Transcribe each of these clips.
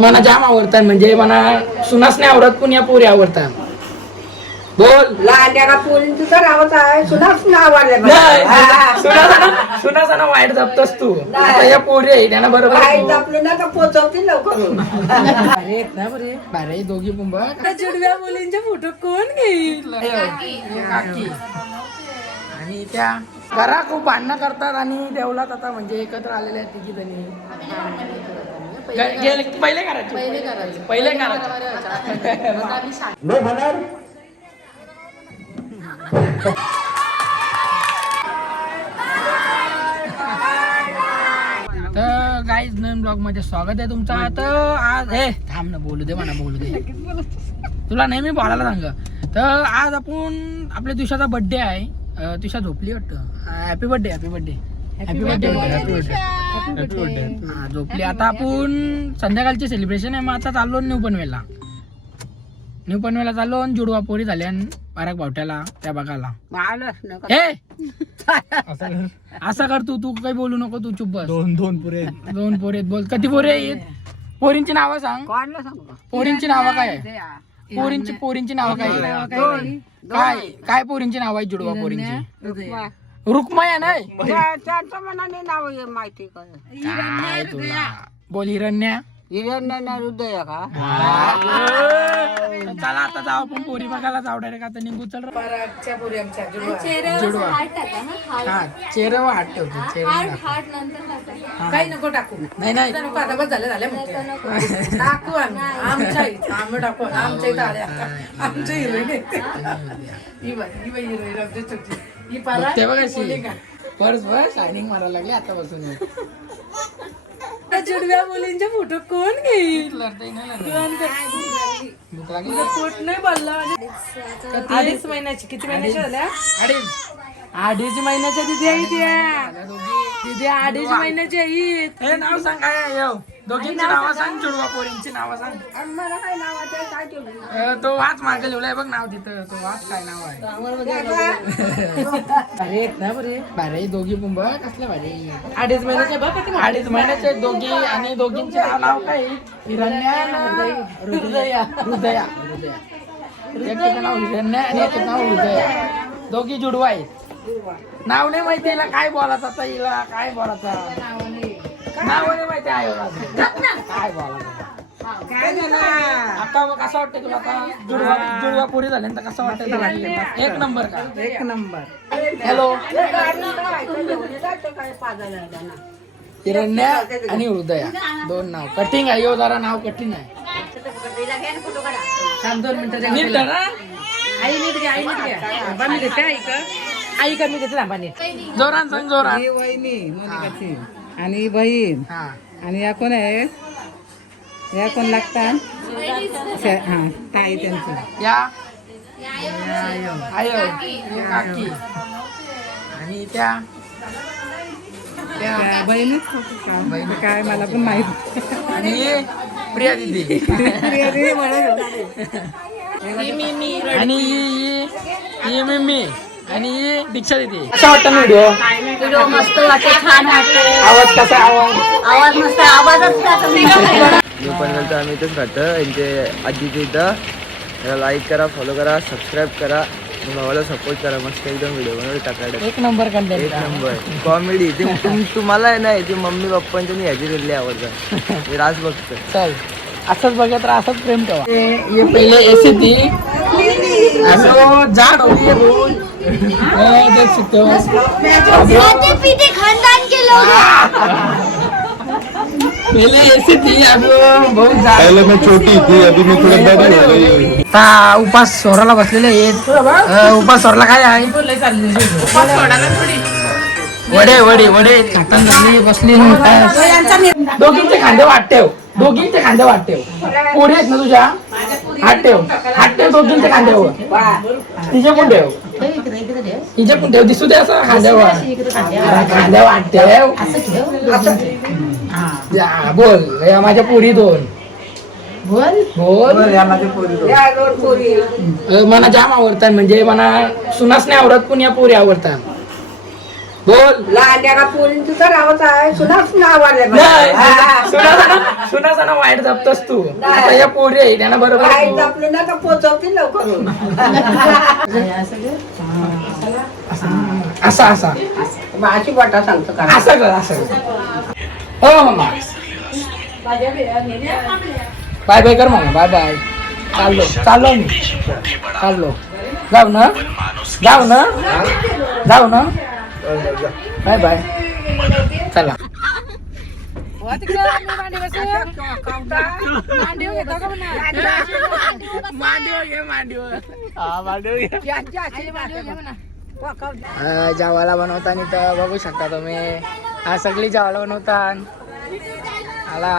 मला जाम आवडतात म्हणजे मला सुनाच नाही आवडत पण या पोरी आवडतात. बोल लांड्याला पोरींचं तर आवडत आहे, सुनाच नाव आलं सुनाचा वाईट जपतोस तू. आता या पोरी आहे त्यांना बरोबर आपलं ना तर पोचवतील लवकर. अरे ना बरे बारे दोघी पुंबा जुडव्या मुलींचे फोटो कोण घेईल? काकी आणि त्या घरा खूप भांडणं करतात आणि देवलात आता म्हणजे एकत्र आलेले आहेत तिघी जणी. पहिले करायचे तर गाईज नवीन ब्लॉग मध्ये स्वागत आहे तुमचं. तर आज थांब ना बोलू दे तुला नेहमी बोलायला सांग. तर आज आपण आपल्या दिवसाचा बर्थडे आहे. दिवसा झोपली वाटतं. हॅपी बर्थडे हा झोपली. आता आपण संध्याकाळची सेलिब्रेशन आहे. मग आता चाललो न्यू पनवेलला चाललो. जुडवा पोरी झाल्या पारक भावट्याला त्या बघायला. हे असं कर तू काही बोलू नको. तू चुप बस. दोन पोरे बोल. किती पोरे आहेत? पोरींची नावं सांग. पोरींची नावं काय आहे? पोरींची नावं काय काय पोरींची नाव आहे जुडवा पोरींची? रुक्माया नाही त्यांचं मनाने नाव माहिती काय तुला? बोल हिरण्या हृदय का? चला आता जाऊ आपण पोरी बघायला जाऊ. डायरेक्ट आता निघू. चल जुडवा हा चेहऱ्यावर हात ठेवतो. काही नको टाकू. नाही नको आता बस झालं टाकू आमच्या टाकू आमच्या इथं आल्या. आमच्या हिरोईन ते बघा पर्स शायनिंग मारायला लागले आता बसून. जुडव्या मुलींचे फोटो कोण घेईल? पोट नाही भरला. अडीच महिन्याची. किती महिन्याच्या झाल्या? अडीच महिन्याच्या दिदी आहे त्या. दिदी अडीच महिन्याची आहेत. हे नाव सांग काय? दोघींची नावं सांग. जुडवा पोरींची नावं सांग. मला काय नावाचं काय ठेवलं? तो वाच मागे लिहिलाय बघ नाव तिथं. तो वाच काय नाव आहे? अरे ना बरे बारे दोघी पुंब कसल्या भारी. अडीच महिन्याच्या बघ. 2.5 महिन्याचे दोघी आणि दोघींचे नाव काय? हिरण्या हृदया. एकीचं नाव हिरण्या आणि एकीचं नाव हृदया. दोघी जुडवा आहेत. नाव नाही माहिती हिला काय बोलायचं. आता हिला काय बोलायचं नाव नाही माहिती आहे. काय बोलायचं आता कसं वाटतंय तुला? आता जुडवा पुरी झाल्यानंतर कसं वाटतंय तुला? एक नंबर का? एक नंबर. हॅलो हिरण्या आणि हृदया दोन नाव कठीण आहे. जरा नाव कठीण आहे. 2 मिनिटं नीट धर हा. आई नीट घ्या. आई नीट घ्या. मी देते आई का मी देते लांबाने. जोरान सांग जोरान. वहिनी मोनिकाची आणि बहीण. हा आणि या कोण आहे? या कोण लागतात? हा ताई त्यांची. या आयो काकी आणि त्या बहीणच काय मला पण माहित. आणि प्रिया दिदी आणि ही मिमी आणि ही दीक्षा दिदी. कसा वाटतं व्हिडिओ? मस्त वाटते, छान वाटते. आवाज कसा? आवाज मस्त. आवाजच न्यू पनवेलचं आम्ही इथंच राहतं. यांचे आजीच्या इथं. त्याला लाईक करा, फॉलो करा, सबस्क्राईब करा. भावाला सपोर्ट करा. मस्त एकदम व्हिडिओ बनवले टाकायला. एक नंबर कंटेंट. एक नंबर कॉमेडी. तुम्हाला आहे नाही ते मम्मी पप्पांच्या ह्याची दिलेली आवडतं. मी राज बघतो. चल असंच बघत राहा. असंच प्रेम ठेवा. ये पहिले ऐसी थी असो जाड होती है रोज. देख सकते हो पीते खानदान के लोग. पहले ऐसी थी अब बहुत जाड. पहले मैं छोटी थी, अभी मैं थोड़ा बड़ी हो गई हूँ. आता उपास सोराला बसलेले आहेत. उपास सोरला काय आहे? वडे खाताना झाली बसली. दोघींचे खांदे वाटते. पोरी आहेत ना तुझ्या? हात ठेव दोघींचे खांद्यावर. तिचे पण ठेव. दिसू दे असं खांद्यावर. खांद्यावर हात ठेव. बोल या माझ्या पोरी दोन. बोल मला जाम आवडतात म्हणजे मला सुनाच नाही आवडत पण या पोरी आवडतात. बोल. लांड्याला पोरींचं तर नावच आहे सुनाच नाव आले सुना वाईट जपतोस तू. आता या पोरी आहे त्यांना बरोबर बाहेर जपले ना तर पोचवतील लवकर. असा असा अशी वाटा सांगतो का असं कर असं हो मम्मा. बाय बाय कर मम्मा. Bye bye. चाललो मी चाललो. जाऊ ना बाय बाय. चला जेवायला बनवताना तर बघू शकता तुम्ही. हा सगळी जेवायला बनवतात. आला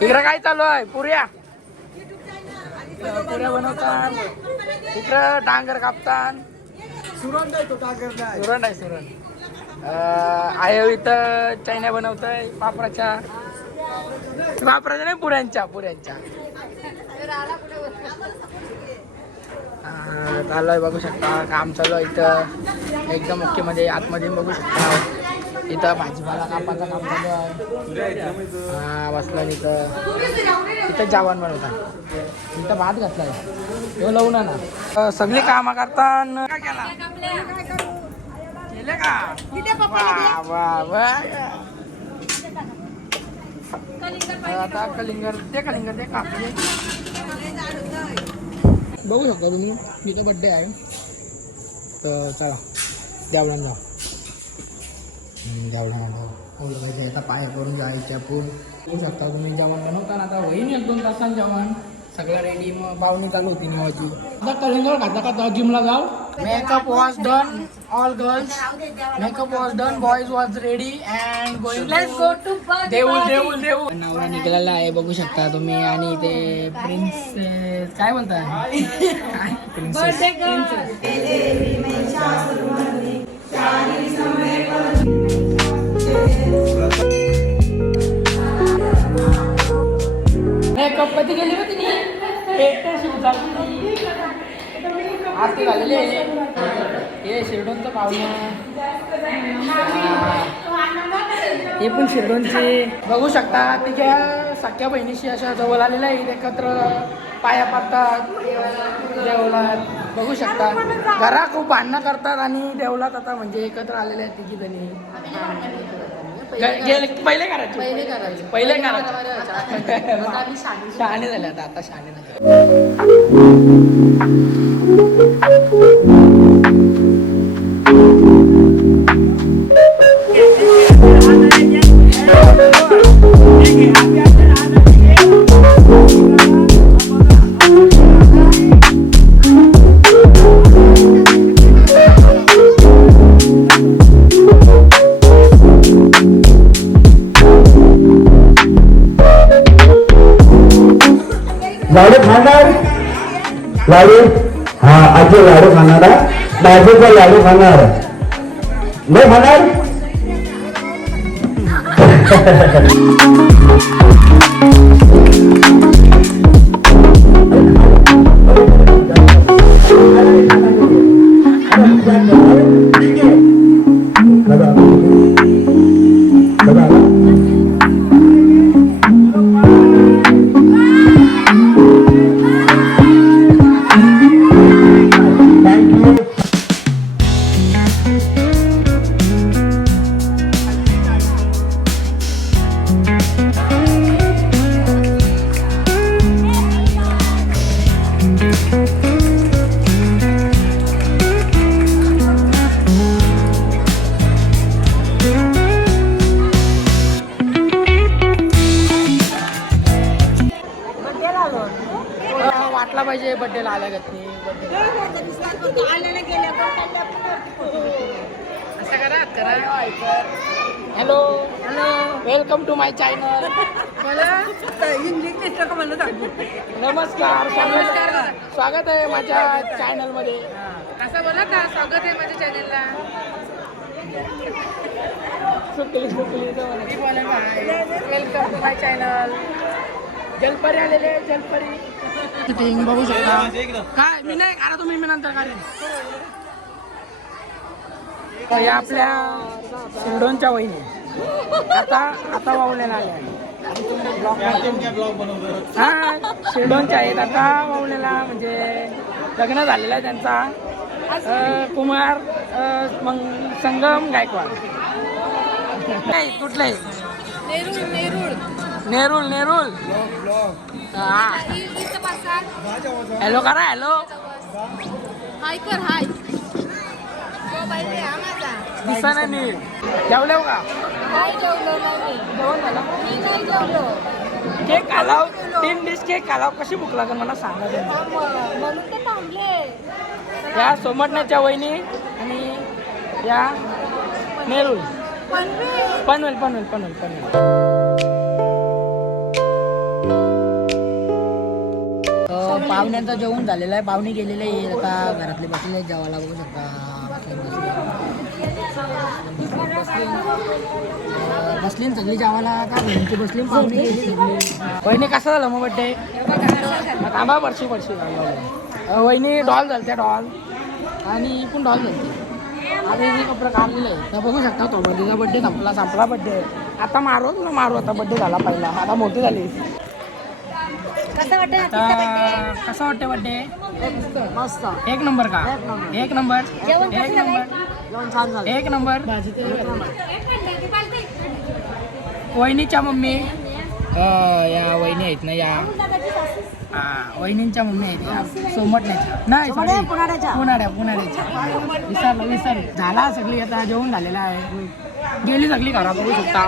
इकडं काय चालू आहे. पुऱ्या बनवतात. इकडं डांगर कापतात. सुरण आहे. आयो इथं चायना बनवतय पापराच्या नाही पुऱ्यांच्या चालू आहे. बघू शकता काम चालू आहे इथं एकदम ओके मध्ये. आतमध्ये बघू शकता इथं भाजीपाला कापायचं काम चालू आहे. हा बसला इथं जेवण बनवतात. इथं भात घातलाय तो लावून ना. सगळी कामं करतात. काय केले का वा. आता कलिंगर ते कापले. बघू शकता तुम्ही तिथे बड्डे आहे. तर चला जेवण जाऊ. आता पाय करून जायचे आपण. बघू शकता तुम्ही जेवण बनवताना. आता होईन 1-2 तासांनी जेवण सगळं रेडी. मग पाहुणी चालू होती निवाची. आता कलिंगर खाता जिमला जाऊ. Makeup was done. All girls makeup was done. Boys was ready and going. Let's go to देऊळ. नवरा निघालेला आहे बघू शकता तुम्ही. आणि ते प्रिन्सेस काय बोलतात प्रिन्सेस मेकअप कधी गेली होती नी आरती झालेली आहे. हे शिरडोनचं पाहुणं. हे पण शिरडोनचे. बघू शकता तिच्या सख्या बहिणीशी अशा जवळ आलेल्या आहेत. एकत्र पाया पडतात देवलात. बघू शकता घरा खूप भांडणं करतात आणि देवलात आता म्हणजे एकत्र आलेले आहेत तिघी जणी. पहिले करायचे शहाणे झाले. आता शहाणे झाले. लाडू खाणार लाडू. हा आजी लाडू खाणार. नाजूचा लाडू खाणार नाही खाणार. वाटला पाहिजे बड्डेला आल्या गती. Hello welcome to my channel. नमस्कार स्वागत आहे माझ्या चॅनल मध्ये. असं बोला का स्वागत आहे माझ्या चॅनलला. Welcome to my channel. जलपरी आलेले जलपरी. बघू शकता काय मी नाही. आता तुम्ही मी नंतर करेन. तर या आपल्या शिरडोनच्या वहिनी आता वावलेला आल्या हा शिरडोनच्या आहेत आता वावलेला म्हणजे लग्न झालेला आहे त्यांचा कुमार मग संगम गायकवाड नाही कुठले नेरुल हॅलो करा हॅलो हाय कर हाय दिसा नाही जेवले का जेवण झालं केक आलाव 3 डिश केक आलाव कशी भूक लागेल मला सांगा या सोमटण्याच्या वहिनी आणि या नेरुल पनवेल पाहुण्यांचं जेवण झालेलं आहे पाहुणे गेलेले आहे आता घरातले बसले जेवायला बघू शकता बसली सगळी जेवायला आता घरची बसली पाहुणे गेली वहिनी कसा झाला मग बड्डे थांबा वर्षी वहिनी डॉल झालत्या डॉल आणि इकून डॉल झालते आता हे कपडे काढलेले आहे तर बघू शकता तो बड्डेचा बड्डे संपला बड्डे आता मारू आता बड्डे झाला पहिला आता मोठी झाली कसं वाटते बड्डे मस्त एक नंबर का एक नंबर वहिनीच्या मम्मी या वहिनी आहेत ना या वहिनींच्या मम्मी आहेत या सोमटण्याच्या नाही पुण्याच्या विसरलो झाला सगळी आता जेवण झालेला आहे गेली सगळी घरात बघू शकता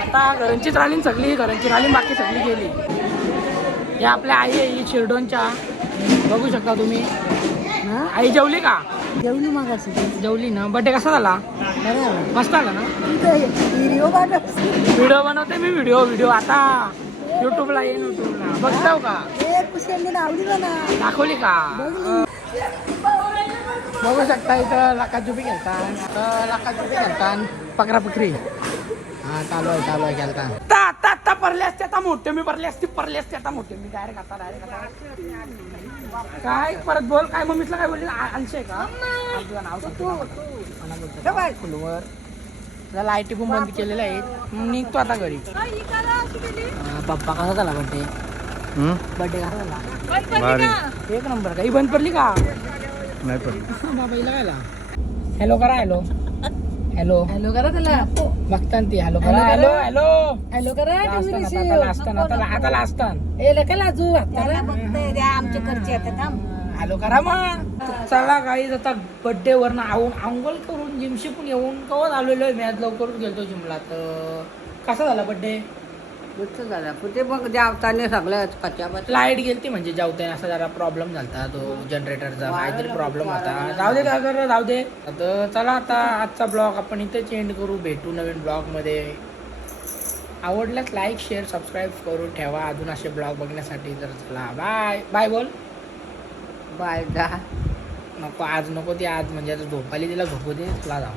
आता घरांचीच राहिली सगळी घरांची राहिली बाकी सगळी गेली या आपल्या आई आहे ही शिरडोनच्या बघू शकता तुम्ही आई जेवली का जेवली मागाशी जेवली ना बड्डे कसा झाला मस्त आला ना व्हिडिओ बनवते मी व्हिडिओ आता युट्यूबला बघताव का दाखवली का बघू शकता इथं लाकाचुपी खेळतात पकरा पकरी हा चालू आहे खेळतात आता परले असते आता मोठे मी परले असते आता मोठे मी डायरेक्ट आता काय परत बोल काय मम्मीला काय बोलली अंशे का तुझं नाव सांगतो फुलवर तुला लाईटी पण बंद केलेल्या आहेत निघतो आता घरी पप्पा कसा झाला बड्डे कसा झाला एक नंबर का ही बंद पडली का नाही पडली बाबाईला कायला हॅलो करा हॅलो करा त्याला बघता ती हॅलो करा हॅलो करा आता लास्टन आमच्या घरचे हॅलो करा मग चला काही आता बड्डे वरनं आंघोळ करून जिमशी पण येऊन कवच आलेलो आहे मी आज लवकरच गेलतो जिमला तर कसा झाला बड्डे झाला ते मग जेवताना सगळं कच्च्या लाईट गेलती म्हणजे जेवताना असा जरा प्रॉब्लेम झाला तो जनरेटरचा काहीतरी प्रॉब्लेम होता जाऊ दे तर चला आता आजचा ब्लॉग आपण इथेच एंड करू भेटू नवीन ब्लॉगमध्ये आवडल्यास लाईक शेअर सबस्क्राईब करून ठेवा अजून असे ब्लॉग बघण्यासाठी तर चला बाय बोल बाय जा नको आज ती आज म्हणजे आता झोपाली तिला झोपू दे तुला जाऊ